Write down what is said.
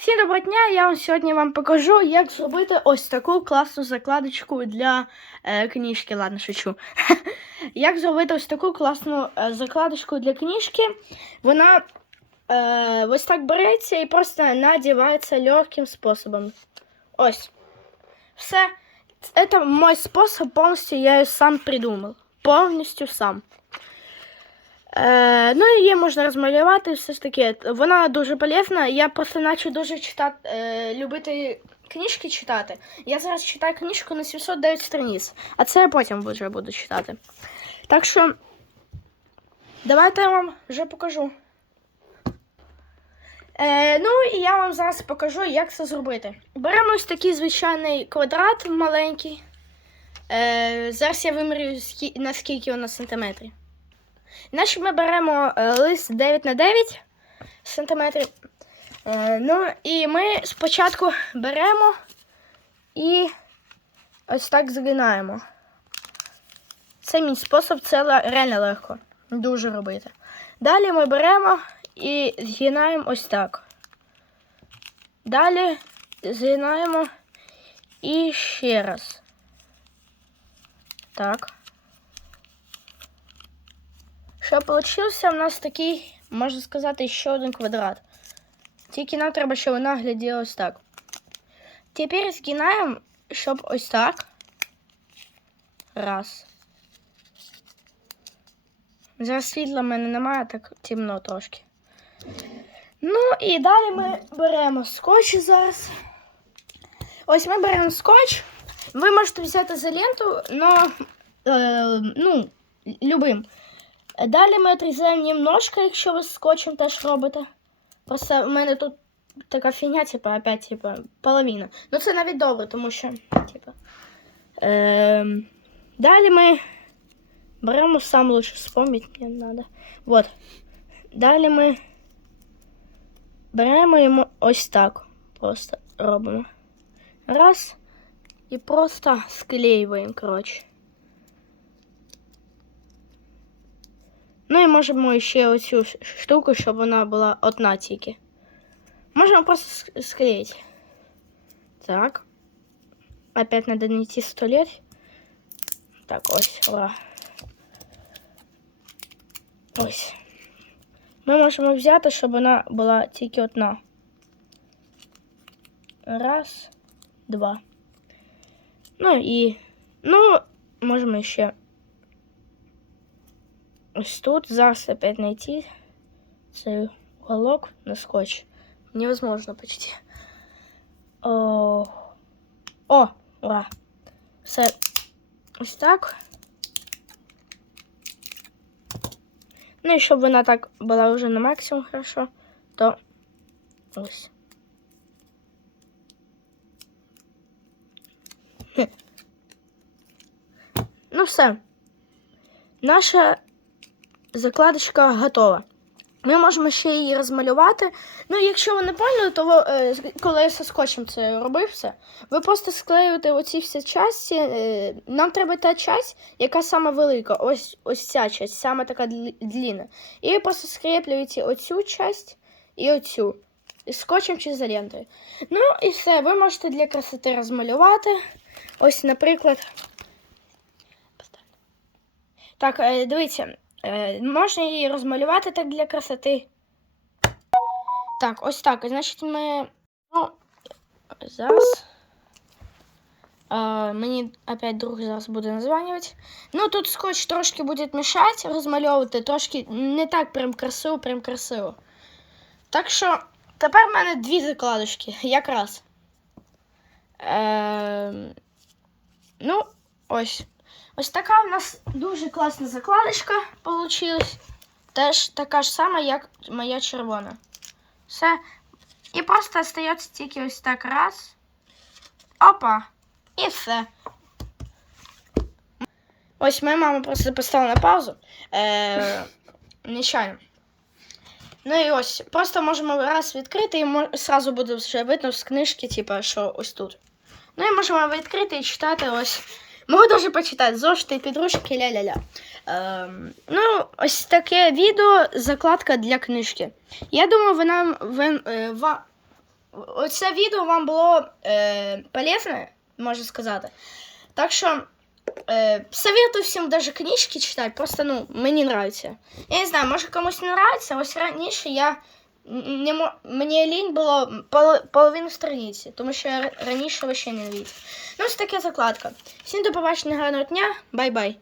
Всім доброго дня! Я вам сьогодні вам покажу, як зробити ось таку класну закладочку для е, книжки. Ладно, шучу. як зробити ось таку класну е, закладочку для книжки. Вона е, ось так береться і просто надівається легким способом. Ось. Все. Это мой способ, повністю я її сам придумав. Повністю сам. Е, ну, її можна розмалювати, все ж таки. Вона дуже полезна. Я просто наче дуже читати, е, любити книжки читати. Я зараз читаю книжку на 709 страниць, а це я потім вже буду читати. Так що, давайте я вам вже покажу. Е, ну, і я вам зараз покажу, як це зробити. Беремо ось такий звичайний квадрат маленький. Е, зараз я вимірюю, наскільки він на сантиметрі. Значить, ми беремо е, лист 9 на 9 сантиметрів. Е, ну, і ми спочатку беремо і ось так згинаємо. Це мій спосіб, це реально легко. Дуже робити. Далі ми беремо і згинаємо ось так. Далі згинаємо і ще раз. Так. Що получився у нас такий, можна сказати, ще один квадрат. Тільки нам треба, щоб вона гляділа ось так. Тепер згинаємо, щоб ось так. Раз. Зараз світла в мене немає, так темно трошки. Ну і далі ми беремо скотч зараз. Ось ми беремо скотч. Ви можете взяти за ленту, но, е, ну, любим. Далі ми відрізаємо немножко, якщо ви з скотчем теж робите. Просто в мене тут така фігня, типу, опять, типу, половина. Ну це навіть добре, тому що, типу. Е, далі ми беремо сам лучше вспомнити, мені треба. Вот. Далі ми беремо йому ось так. Просто робимо. Раз. І просто склеюємо, коротше. Ну і можемо ще оцю ш- штуку, щоб вона була одна тільки. Можемо просто ск- склеїти. Так. Опять надо найти сто лет. Так, ось, ура. Ось. Ми можемо взяти, щоб вона була тільки одна. Раз, два. Ну і. Ну, можемо ще Тут зараз опять найти цей уголок на скотч. Невозможно почти. О, О ура. Все. Ось так. Ну і щоб вона так була вже на максимум хорошо, то ось. Ну все. Наша закладочка готова. Ми можемо ще її розмалювати. Ну, якщо ви не поняли, то е, коли я зі скотчем це робив все, ви просто склеюєте оці всі часті. е, Нам треба та часть, яка сама велика. Ось ось ця часть, сама така длі- длінна. І ви просто скріплюєте оцю часть і оцю. І скотчем чи ізолентою. Ну і все, ви можете для красоти розмалювати. Ось, наприклад. Так, е, дивіться, можна її розмалювати так для красоти. Так, ось так. Значить, ми. Ну, зараз. Е, мені опять друг зараз буде названювати. Ну, тут скотч трошки буде мішати, розмальовувати, трошки не так прям красиво, прям красиво. Так що, тепер в мене дві закладочки, якраз. Е, ну, ось. Ось така в нас дуже класна закладочка получилась. Теж така ж сама, як моя червона. Все. І просто остається тільки ось так раз. Опа. І все. Ось моя мама просто поставила на паузу. Е, нечайно. Ну і ось, просто можемо раз відкрити і зразу буде вже видно з книжки, типу, що ось тут. Ну і можемо відкрити і читати ось. Можу дуже почитати зошити, підручки, ля-ля-ля. Ем, ну, ось таке відео, закладка для книжки. Я думаю, вона, ви, е, ва, оце відео вам було е, полезне, можна сказати. Так що е, советую всім даже книжки читати, просто ну, мені нравиться. Я не знаю, може комусь не нравиться, ось раніше я не мо... мені лінь було пол... половину страниці, тому що я раніше взагалі не дивився. Ну, ось така закладка. Всім до побачення гарного дня, бай-бай.